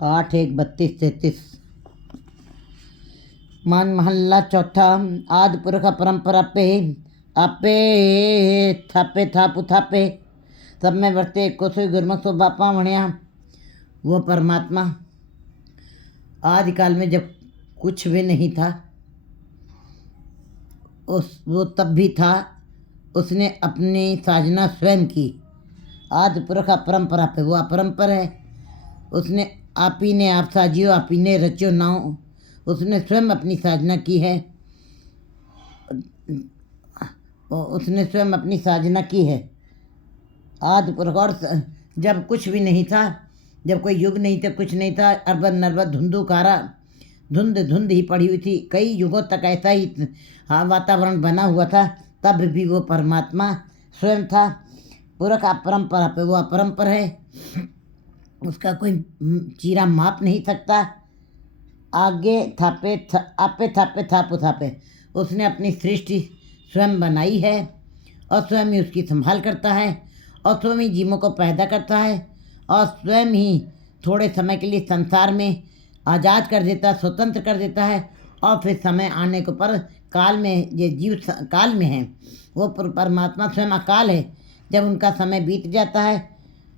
8 1 32 33। मान महल्ला चौथा। आदि पुरख परंपरा पे आपे थापे थापु थापे सब में वर्ते को सोई गुरमुख सो बापा वणिया। वो परमात्मा आदिकाल में जब कुछ भी नहीं था वो तब भी था। उसने अपनी साजना स्वयं की। आदि पुरख परंपरा पे वो अपरंपर है। उसने आप ही ने आप साजियो आप ही ने रचो नाव। उसने स्वयं अपनी साजना की है। उसने स्वयं अपनी साजना की है। आदि पुरख और जब कुछ भी नहीं था, जब कोई युग नहीं था, कुछ नहीं था, अरबद नरबद धुंधुकारा धुंध धुंध ही पड़ी हुई थी। कई युगों तक ऐसा ही वातावरण बना हुआ था, तब भी वो परमात्मा स्वयं था। पुरख अपरंपरा पे वो अपरंपर है। उसका कोई चीरा माप नहीं सकता। आगे थापे आपे थापे थापु थापे उसने अपनी सृष्टि स्वयं बनाई है और स्वयं ही उसकी संभाल करता है और स्वयं ही जीवों को पैदा करता है और स्वयं ही थोड़े समय के लिए संसार में आज़ाद कर देता, स्वतंत्र कर देता है और फिर समय आने के पर काल में, ये जीव काल में है, वो परमात्मा स्वयं अकाल है। जब उनका समय बीत जाता है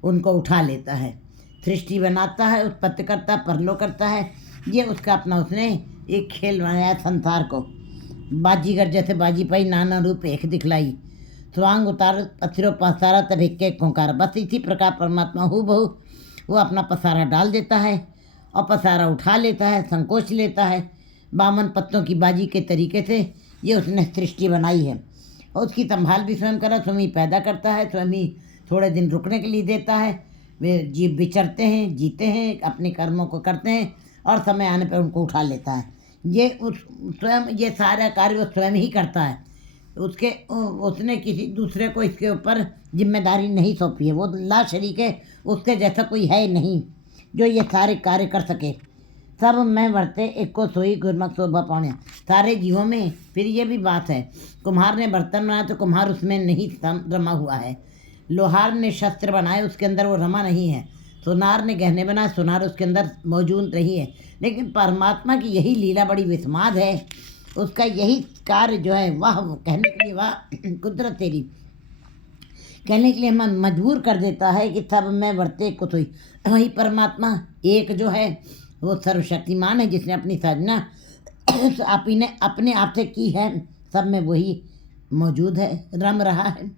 उनको उठा लेता है, सृष्टि बनाता है, उत्पत्ति करता है, परलो करता है। ये उसका अपना उसने एक खेल बनाया संसार को। बाजीगर जैसे बाजी पाई नाना रूप एक दिखलाई, स्वांग उतार पथिरो पसारा तब एक एक खोंकारा। बस इसी प्रकार परमात्मा हु बहु वो अपना पसारा डाल देता है और पसारा उठा लेता है, संकोच लेता है। 52 पत्तों की बाजी के तरीके से ये उसने सृष्टि बनाई है और उसकी संभाल भी स्वयं करा, स्वयं ही पैदा करता है, स्वयं ही थोड़े दिन रुकने के लिए देता है। वे जीव विचरते हैं, जीते हैं, अपने कर्मों को करते हैं और समय आने पर उनको उठा लेता है। ये स्वयं ये सारा कार्य वो स्वयं ही करता है। उसने किसी दूसरे को इसके ऊपर जिम्मेदारी नहीं सौंपी है। वो ला शरीक है, उसके जैसा कोई है नहीं जो ये सारे कार्य कर सके। सब में वर्ते एक को सोई गुरमुख शोभा पाने। सारे जीवों में फिर ये भी बात है, कुम्हार ने बर्तन बनाया तो कुम्हार उसमें नहीं रमा हुआ है। लोहार ने शस्त्र बनाए, उसके अंदर वो रमा नहीं है। सुनार ने गहने बनाए, सुनार उसके अंदर मौजूद नहीं है। लेकिन परमात्मा की यही लीला बड़ी विस्माद है। उसका यही कार्य जो है, वाह कहने के लिए, वाह कुदरत तेरी कहने के लिए मन मजबूर कर देता है कि सब में वर्ते कुछ हुई। वही परमात्मा एक जो है वो सर्वशक्तिमान है, जिसने अपनी साधना आप ही ने अपने आप से की है। सब में वही मौजूद है, रम रहा है,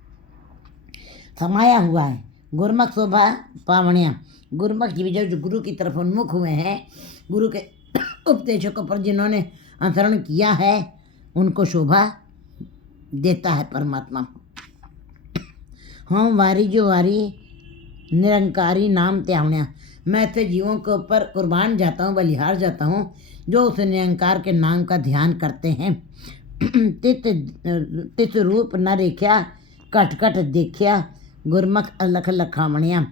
समाया हुआ है। गुरमुख शोभा पावणिया। गुरमुख जी जो गुरु की तरफ उन्मुख हुए हैं, गुरु के उपदेशकों पर जिन्होंने अनुसरण किया है, उनको शोभा देता है परमात्मा। हम वारी जो वारी निरंकारी नाम त्यावण्या। मैं तो जीवों के ऊपर कुर्बान जाता हूँ, बलिहार जाता हूँ जो उस निरंकार के नाम का ध्यान करते हैं। तित रूप न रेख्या कट कट देखिया गुरमुख अलख लखावणिया।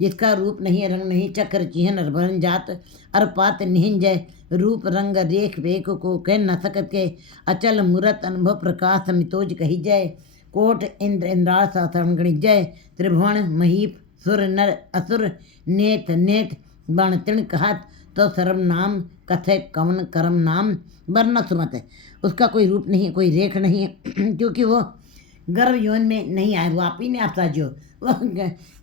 जिसका रूप नहीं, रंग नहीं, चक्र चिन्ह अरभरन जात अरपात निहिन जय। रूप रंग रेख वेख को कह न सकत के अचल मूरत अनुभव प्रकाश मितोज कही जय। कोट इंद्र इंद्राल सासण गणित जय। त्रिभुवन महीप सुर नर असुर नेत नेत बण तृण कहत तो सर्व नाम कथे कवन करम नाम वर्ण सुमत है। उसका कोई रूप नहीं, कोई रेख नहीं है, क्योंकि वो गर्भ यौन में नहीं आए। वो आप ही ने आप साजियो। वो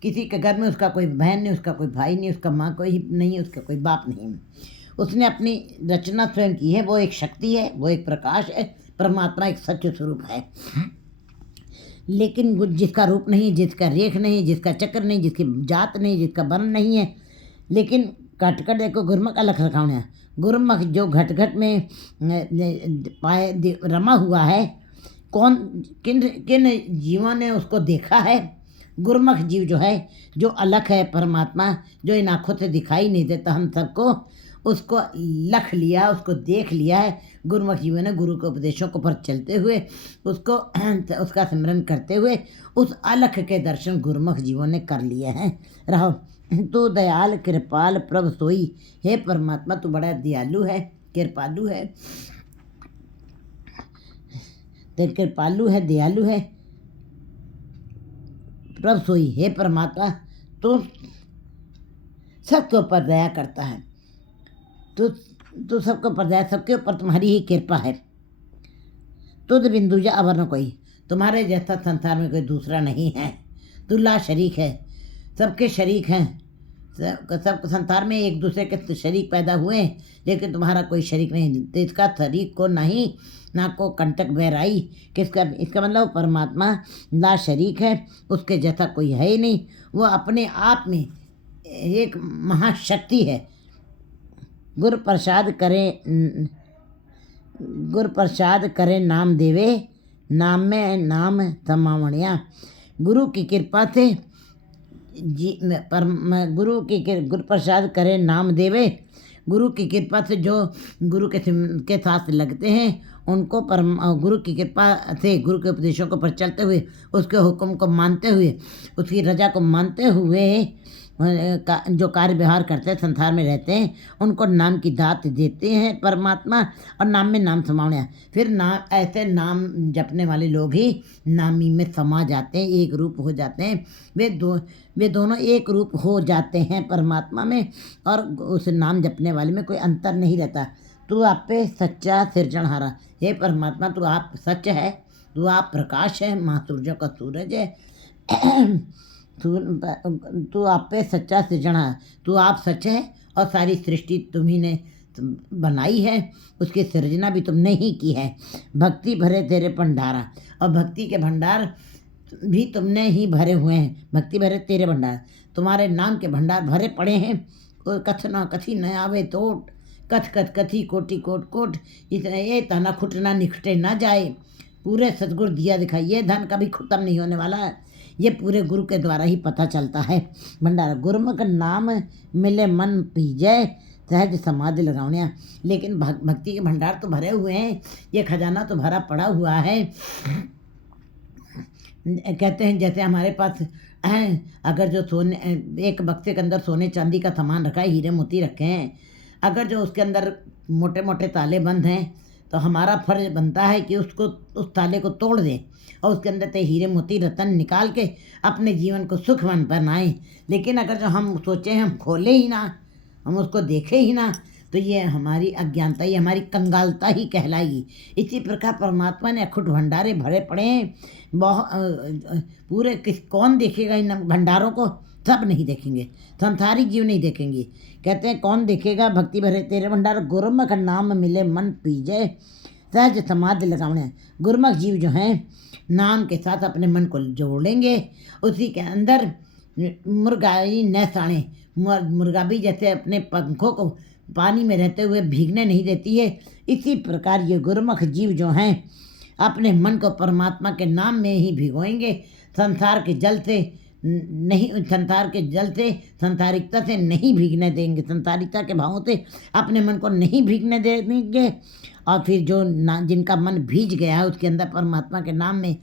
किसी के घर में उसका कोई बहन नहीं, उसका कोई भाई नहीं, उसका माँ कोई नहीं, उसका कोई बाप नहीं। उसने अपनी रचना स्वयं की है। वो एक शक्ति है, वो एक प्रकाश है। परमात्मा एक सच्च स्वरूप है। लेकिन जिसका रूप नहीं, जिसका रेख नहीं, जिसका चक्र नहीं, जिसकी जात नहीं, जिसका वर्ण नहीं है, लेकिन कटकट देखो गुरमुख अलग रखावना। गुरमुख जो घट घट में पाए रमा हुआ है, कौन किन किन जीवों ने उसको देखा है। गुरमुख जीव जो है, जो अलग है परमात्मा, जो इन आँखों से दिखाई नहीं देता हम सबको, उसको लख लिया, उसको देख लिया है। गुरमुख जीवों ने गुरु के उपदेशों को पर चलते हुए उसको उसका स्मरण करते हुए उस अलख के दर्शन गुरमुख जीवों ने कर लिए हैं। रहो तू दयाल कृपाल प्रभु सोई। हे परमात्मा तू बड़ा दयालु है, कृपालु है, तेरे कृपालु है, दयालु है, प्रभु सोई। हे परमात्मा तू सबके ऊपर दया करता है। तू तू सबको पर्दा है, सबके ऊपर तुम्हारी ही कृपा है। तुद बिंदुजा अवर न कोई, तुम्हारे जैसा संसार में कोई दूसरा नहीं है। तू ला शरीक है, सबके शरीक हैं। सब संसार में एक दूसरे के शरीक पैदा हुए, लेकिन तुम्हारा कोई शरीक नहीं। तो इसका शरीक को नहीं, ना को कंटक बहराई। किसका, इसका मतलब परमात्मा ला शरीक है, उसके जैसा कोई है ही नहीं। वो अपने आप में एक महाशक्ति है। गुरु प्रसाद करे नाम देवे, नाम में नाम समावणिया। गुरु की कृपा से गुरु प्रसाद करे नाम देवे। गुरु की कृपा से जो गुरु के साथ लगते हैं उनको गुरु की कृपा से, गुरु के उपदेशों को पर चलते हुए, उसके हुक्म को मानते हुए, उसकी रजा को मानते हुए जो कार्य व्यवहार करते हैं, संसार में रहते हैं, उनको नाम की दात देते हैं परमात्मा। और नाम में नाम समावणिया, फिर नाम, ऐसे नाम जपने वाले लोग ही नामी में समा जाते हैं, एक रूप हो जाते हैं। वे दोनों एक रूप हो जाते हैं परमात्मा में, और उस नाम जपने वाले में कोई अंतर नहीं रहता। तू आप पे सच्चा सिरजनहारा, हे परमात्मा तू आप सच है, तू आप प्रकाश है, महासूर्यों का सूरज है। तू आप पे सच्चा सृजन है, तू आप सच है, और सारी सृष्टि तुम्ही ने बनाई है, उसकी सृजना भी तुमने ही की है। भक्ति भरे तेरे भंडारा, और भक्ति के भंडार भी तुमने ही भरे हुए हैं। भक्ति भरे तेरे भंडार, तुम्हारे नाम के भंडार भरे पड़े हैं। कोई कथ ना कथी न आवे तोट, कथ कथ कथी कोटि कोट कोट। इतने ये तना खुटना निखटे ना जाए, पूरे सतगुरु दिया दिखाई। ये धन कभी खत्म नहीं होने वाला है, ये पूरे गुरु के द्वारा ही पता चलता है। भंडारा गुरुमुख नाम मिले मन पीजय, सहज समाधि लगावणिया। लेकिन भक्ति के भंडार तो भरे हुए हैं, ये खजाना तो भरा पड़ा हुआ है। कहते हैं जैसे हमारे पास हैं, अगर जो सोने, एक बक्से के अंदर सोने चांदी का सामान रखा है, हीरे मोती रखे हैं, अगर जो उसके अंदर मोटे मोटे ताले बंद हैं, तो हमारा फर्ज बनता है कि उस ताले को तोड़ दें और उसके अंदर से हीरे मोती रतन निकाल के अपने जीवन को सुखमय बनाएं। लेकिन अगर जो हम सोचें हम खोले ही ना, हम उसको देखें ही ना, तो ये हमारी अज्ञानता, ये हमारी कंगालता ही कहलाएगी। इसी प्रकार परमात्मा ने अखुट भंडारे भरे पड़े हैं। पूरे कौन देखेगा इन भंडारों को? सब नहीं देखेंगे, संसारिक जीव नहीं देखेंगे। कहते हैं कौन देखेगा? भक्ति भरे तेरे भंडार, गुरुमुख नाम मिले मन पीजय, सहज समाधि लगावणे। गुरुमुख जीव जो हैं नाम के साथ अपने मन को जोड़ लेंगे, उसी के अंदर मुर्गाई न साणे। मुर्गा भी जैसे अपने पंखों को पानी में रहते हुए भीगने नहीं देती है, इसी प्रकार ये गुरुमुख जीव जो हैं अपने मन को परमात्मा के नाम में ही भिगोएंगे। संसार के जल से नहीं, संसार के जल से, संसारिकता से नहीं भीगने देंगे, संसारिकता के भावों से अपने मन को नहीं भीगने देंगे। और फिर जो जिनका मन भीज गया है, उसके अंदर परमात्मा के नाम में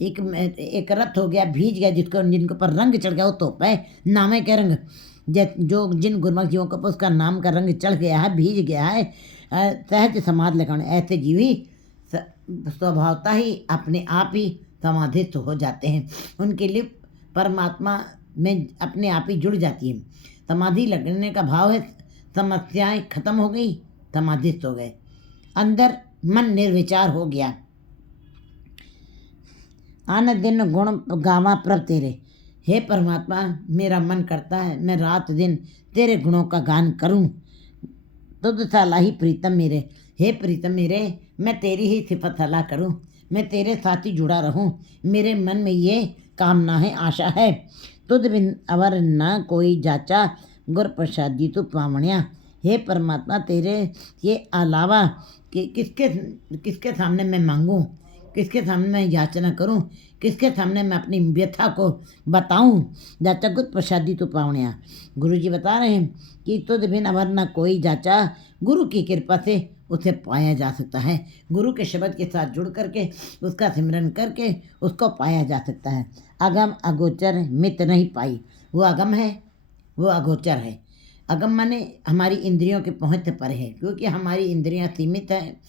एक रथ हो गया, भीज गया, जिनके ऊपर रंग चढ़ गया, वो तो है नामे के रंग। जो जिन गुरुमुख जीवों के ऊपर उसका नाम का रंग चढ़ गया है, भीज गया है, सहज समाधि लगाने, ऐसे जीव ही स्वभावता ही अपने आप ही समाधिस्थ हो जाते हैं। उनके लिए परमात्मा में अपने आप ही जुड़ जाती है। समाधि लगने का भाव है समस्याएं खत्म हो गई, समाधिस्थ हो गए, अंदर मन निर्विचार हो गया। आन दिन गुण गावा प्रभ तेरे, हे परमात्मा मेरा मन करता है मैं रात दिन तेरे गुणों का गान करूं। तुझ साला ही प्रीतम मेरे, हे प्रीतम मेरे, मैं तेरी ही सिफत सलाह करूं, मैं तेरे साथ ही जुड़ा रहूं। मेरे मन में ये कामना है, आशा है। तुझ बिन अवर न कोई जाचा, गुर प्रसादी तू पावणिया। हे परमात्मा तेरे ये अलावा कि किसके सामने मैं मांगूं, किसके सामने मैं याचना करूं, किसके सामने मैं अपनी व्यथा को बताऊं। जाचा गुर प्रसादी तू पावणिया। गुरु जी बता रहे हैं कि तुझ बिन अवर न कोई जाचा, गुरु की कृपा से उसे पाया जा सकता है। गुरु के शब्द के साथ जुड़ करके उसका सिमरन करके उसको पाया जा सकता है। अगम अगोचर मित नहीं पाई, वो अगम है, वो अगोचर है। अगम माने हमारी इंद्रियों के पहुँच से परे है, क्योंकि हमारी इंद्रियां सीमित हैं।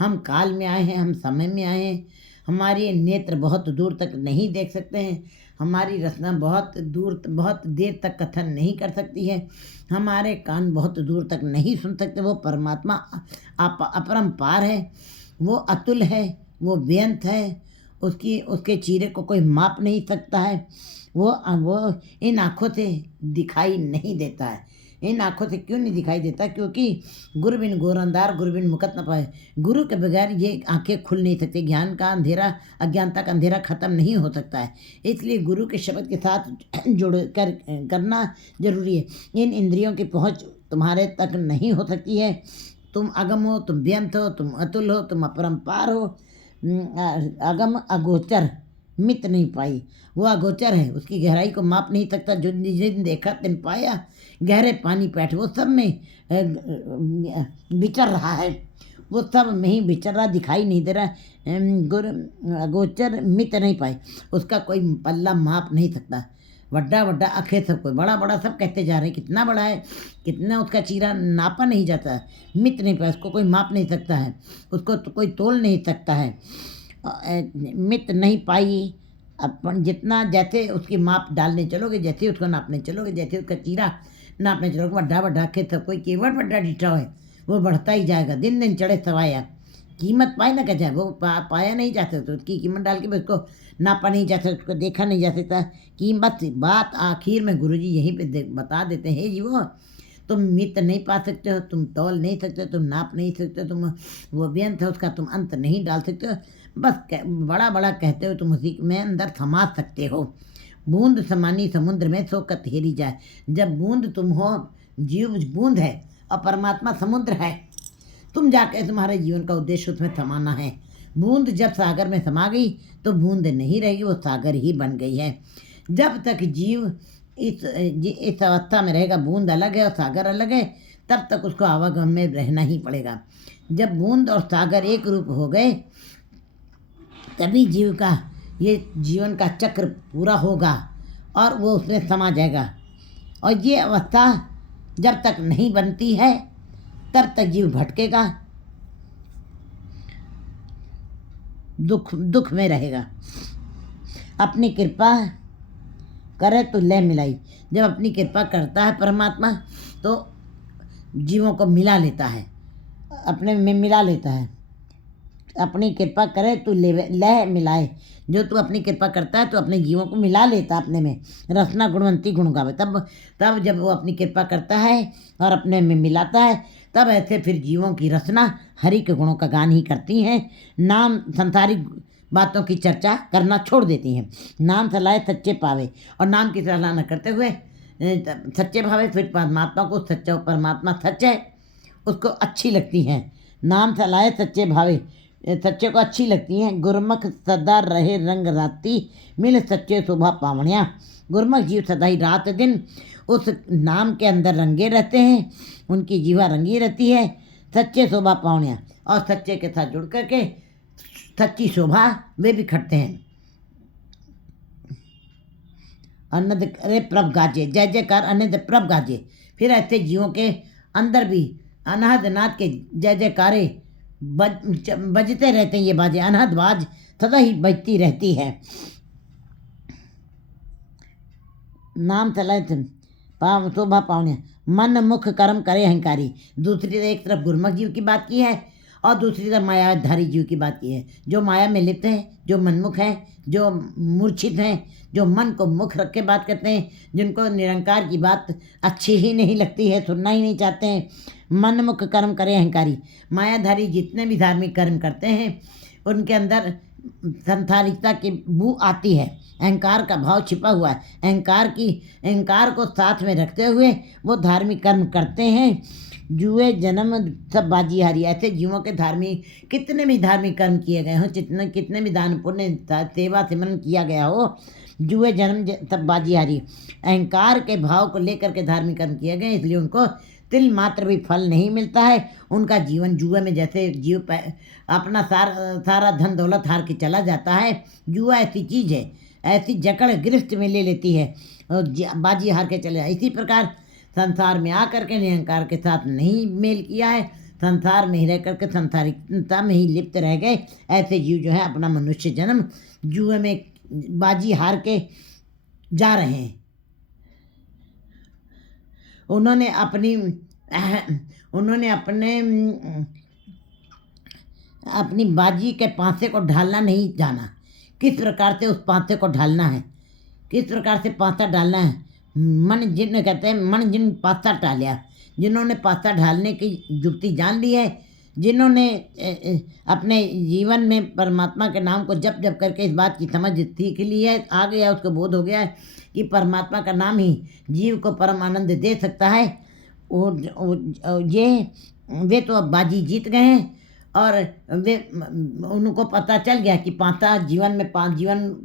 हम काल में आए हैं, हम समय में आए हैं, हमारे नेत्र बहुत दूर तक नहीं देख सकते हैं, हमारी रचना बहुत देर तक कथन नहीं कर सकती है, हमारे कान बहुत दूर तक नहीं सुन सकते। वो परमात्मा अपरंपार है, वो अतुल है, वो बेअंत है, उसके चीरे को कोई माप नहीं सकता है। वो इन आँखों से दिखाई नहीं देता है। इन आँखों से क्यों नहीं दिखाई देता? क्योंकि गुरु बिन गोरंदार, गुरु बिन मुकत न पाए। गुरु के बगैर ये आंखें खुल नहीं सकती। ज्ञान का अंधेरा, अज्ञानता का अंधेरा खत्म नहीं हो सकता है। इसलिए गुरु के शब्द के साथ जुड़ कर करना जरूरी है। इन इंद्रियों की पहुँच तुम्हारे तक नहीं हो सकती है। तुम अगम हो, तुम बेअंत हो, तुम अतुल हो, तुम अपरंपार हो। अगम अगोचर मित नहीं पाई। वो अगोचर है, उसकी गहराई को माप नहीं सकता। जो जिन देखा तिन पाया, गहरे पानी पैठ वो सब में विचर रहा है, वो सब में ही विचर रहा, दिखाई नहीं दे रहा। गुर अगोचर मित नहीं पाई, उसका कोई पल्ला माप नहीं सकता। बड़ा बड़ा आँखें सब कोई बड़ा बड़ा सब कहते जा रहे हैं, कितना बड़ा है, कितना उसका चीरा नापा नहीं जाता है। मित नहीं पाया, उसको कोई माप नहीं सकता है, उसको तो कोई तोल नहीं सकता है। मित नहीं पाई। अपन जितना जैसे उसकी माप डालने चलोगे, जैसे उसको नापने चलोगे, जैसे उसका चीरा नापने चलोगे, बड़ा बड़ा खेत कोई केवट बड़ा डिठा है, वो बढ़ता ही जाएगा। दिन दिन चढ़े सवाया, कीमत पाए ना कह जाए, वो पाया नहीं जा सकता। उसकी कीमत डाल के भी उसको नापा नहीं जा सकता, उसको देखा नहीं जा सकता। कीमत बात आखिर में गुरुजी यहीं पे बता देते हैं, जीवो तुम मित नहीं पा सकते हो, तुम तौल नहीं सकते, तुम नाप नहीं सकते, तुम वो बेअंत है, उसका तुम अंत नहीं डाल सकते हो। बस बड़ा बड़ा कहते हो, तुम उसी में अंदर समा सकते हो। बूंद समानी समुद्र में सो कथेरी जाए। जब बूंद तुम हो, जीव बूंद है और परमात्मा समुद्र है, तुम जाके तुम्हारे जीवन का उद्देश्य उसमें समाना है। बूंद जब सागर में समा गई तो बूंद नहीं रहेगी, वो सागर ही बन गई है। जब तक जीव इस अवस्था में रहेगा, बूंद अलग है और सागर अलग है, तब तक उसको आवागम में रहना ही पड़ेगा। जब बूंद और सागर एक रूप हो गए, तभी जीव का ये जीवन का चक्र पूरा होगा और वो उसमें समा जाएगा। और ये अवस्था जब तक नहीं बनती है, तब तक जीव भटकेगा, दुख में रहेगा। अपनी कृपा करे तो ले मिलाई। जब अपनी कृपा करता है परमात्मा, तो जीवों को मिला लेता है, अपने में मिला लेता है। अपनी कृपा करे तो ले मिलाए। जो तू अपनी कृपा करता है तो अपने जीवों को मिला लेता अपने में। रसना गुणवंती गुण गावे। तब जब वो अपनी कृपा करता है और अपने में मिलाता है, तब ऐसे फिर जीवों की रचना हरि के गुणों का गान ही करती हैं। नाम संसारिक बातों की चर्चा करना छोड़ देती हैं। नाम सलाहे सच्चे पावे, और नाम की सलाह न करते हुए सच्चे भावे। फिर परमात्मा को सच्चा, परमात्मा सच है, उसको अच्छी लगती हैं। नाम सलाहे सच्चे भावे, सच्चे को अच्छी लगती हैं। गुरमुख सदा रहे रंग राती, मिल सच्चे शोभा पावणिया। गुरमुख जीव सदा ही रात दिन उस नाम के अंदर रंगे रहते हैं, उनकी जीवा रंगी रहती है। सच्चे शोभा पावणिया, और सच्चे के साथ जुड़ करके सच्ची शोभा वे भी खटते हैं। अनंत करे प्रभ गाजे, जय जयकार अनंत प्रभ गाजे। फिर ऐसे जीवों के अंदर भी अनहद नाथ के जय जयकारे बजते रहते हैं। ये बाजे अनहद बाज सदा ही बजती रहती है। नाम चलाए शोभा पावने, मन मुख कर्म करे अहंकारी। दूसरी एक तरफ गुरमुख जीव की बात की है और दूसरी तरफ मायाधारी जीव की बात की है। जो माया में लिप्त हैं, जो मनमुख हैं, जो मूर्छित हैं, जो मन को मुख रख के बात करते हैं, जिनको निरंकार की बात अच्छी ही नहीं लगती है, सुनना ही नहीं चाहते हैं। मन मुख कर्म करे अहंकारी। मायाधारी जितने भी धार्मिक कर्म करते हैं, उनके अंदर संसारिकता की बू आती है, अहंकार का भाव छिपा हुआ है। अहंकार को साथ में रखते हुए वो धार्मिक कर्म करते हैं। जुए जन्म सब बाजी हारी। ऐसे जीवों के कितने भी धार्मिक कर्म किए गए हों, कितने भी दान पुण्य सेवा सिमरन किया गया हो, जुए जन्म सब बाजी हारी। अहंकार के भाव को लेकर के धार्मिक कर्म किए गए, इसलिए उनको तिल मात्र भी फल नहीं मिलता है। उनका जीवन जुए में जैसे जीव अपना सारा धन दौलत हार के चला जाता है। जुआ ऐसी चीज़ है, ऐसी जकड़ गिरफ्त में ले लेती है और बाजी हार के चले। इसी प्रकार संसार में आकर के निरंकार के साथ नहीं मेल किया है, संसार में ही रह करके संसारिकता में ही लिप्त रह गए। ऐसे जीव जो है अपना मनुष्य जन्म जुए में बाजी हार के जा रहे हैं। उन्होंने अपनी बाजी के पांसे को ढालना नहीं जाना, किस प्रकार से उस पांसे को ढालना है, किस प्रकार से पांसा डालना है। मन जिन कहते हैं, मन जिन पासा टालिया, जिन्होंने पासा ढालने की युक्ति जान ली है, जिन्होंने अपने जीवन में परमात्मा के नाम को जप जप करके इस बात की समझ सीख ली है, आ गया, उसको बोध हो गया है कि परमात्मा का नाम ही जीव को परम आनंद दे सकता है, वे तो अब बाजी जीत गए हैं। और वे उनको पता चल गया कि पासा जीवन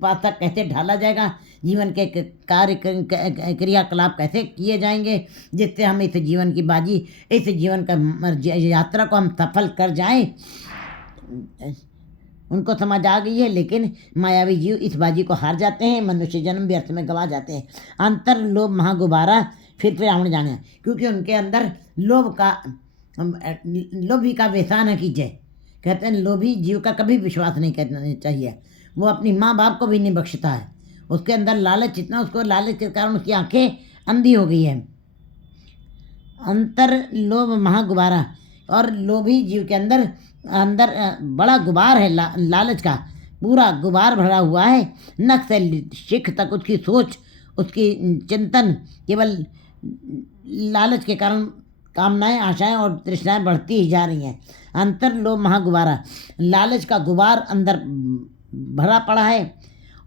पासा कैसे ढाला जाएगा, जीवन के कार्य क्रियाकलाप कैसे किए जाएंगे जिससे हम इस जीवन की बाजी, इस जीवन का यात्रा को हम सफल कर जाएं। उनको समझ आ गई है, लेकिन मायावी जीव इस बाजी को हार जाते हैं, मनुष्य जन्म व्यर्थ में गंवा जाते हैं। अंतर लोभ महागुबारा फिर आउण जाने, क्योंकि उनके अंदर लोभी का व्यसान है कि जय। कहते हैं लोभी जीव का कभी विश्वास नहीं करना चाहिए, वो अपनी माँ बाप को भी नहीं बख्शता है। उसके अंदर लालच इतना, उसको लालच के कारण उसकी आंखें अंधी हो गई है। अंतर लोभ महागुबारा, और लोभी जीव के अंदर बड़ा गुबार है, लालच का पूरा गुबार भरा हुआ है। नख से शिख तक उसकी सोच, उसकी चिंतन केवल लालच के कारण कामनाएं, आशाएं और तृष्णाएं बढ़ती ही जा रही हैं। अंतर लोभ महागुबारा, लालच का गुबार अंदर भरा पड़ा है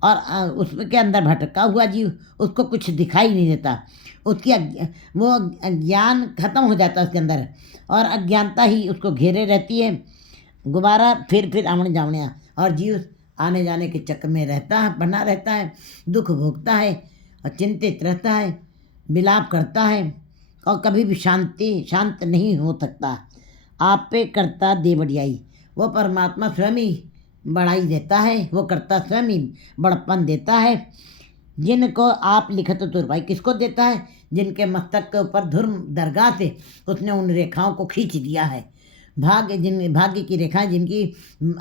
और उसके अंदर भटका हुआ जीव, उसको कुछ दिखाई नहीं देता, उसकी वो ज्ञान खत्म हो जाता है उसके अंदर, और अज्ञानता ही उसको घेरे रहती है। गुबारा फिर आमने जावड़ियाँ, और जीव आने जाने के चक्कर में बना रहता है, दुख भोगता है और चिंतित रहता है, विलाप करता है, और कभी भी शांत नहीं हो सकता। आप पे करता दे बढ़ियाई, वो परमात्मा स्वयं ही बढ़ाई देता है, वो करता स्वयं ही बड़प्पन देता है। जिनको आप लिखत तुरपाई, किसको देता है? जिनके मस्तक के ऊपर धर्म दरगाह से उसने उन रेखाओं को खींच दिया है। भाग्य की रेखाएं जिनकी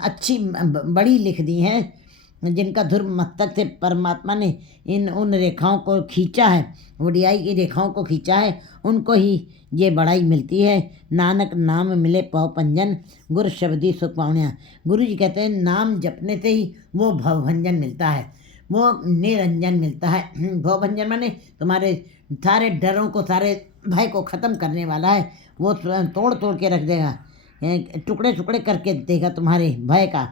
अच्छी बड़ी लिख दी हैं, जिनका धर्म मस्तक से परमात्मा ने उन रेखाओं को खींचा है, वडियाई की रेखाओं को खींचा है, उनको ही ये बड़ाई मिलती है। नानक नाम मिले पौ पंजन, गुरु शब्दी सुख पावणिया। गुरु जी कहते हैं नाम जपने से ही वो भवभंजन मिलता है, वो निरंजन मिलता है। भवभंजन माने तुम्हारे सारे डरों को, सारे भय को ख़त्म करने वाला है। वो तोड़ के रख देगा, टुकड़े करके देगा तुम्हारे भय का।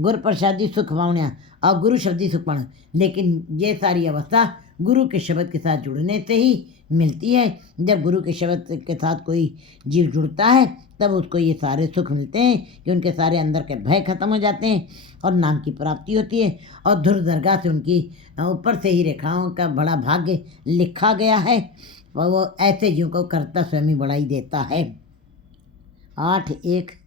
गुरु प्रसादी सुख पावणिया, और गुरु शब्दी सुख पावणिया। लेकिन ये सारी अवस्था गुरु के शब्द के साथ जुड़ने से ही मिलती है। जब गुरु के शब्द के साथ कोई जीव जुड़ता है तब उसको ये सारे सुख मिलते हैं कि उनके सारे अंदर के भय खत्म हो जाते हैं और नाम की प्राप्ति होती है। और धुर दरगाह से उनकी ऊपर से ही रेखाओं का बड़ा भाग्य लिखा गया है, वो ऐसे जीव को करता स्वयं ही बढ़ाई देता है। 8-1-34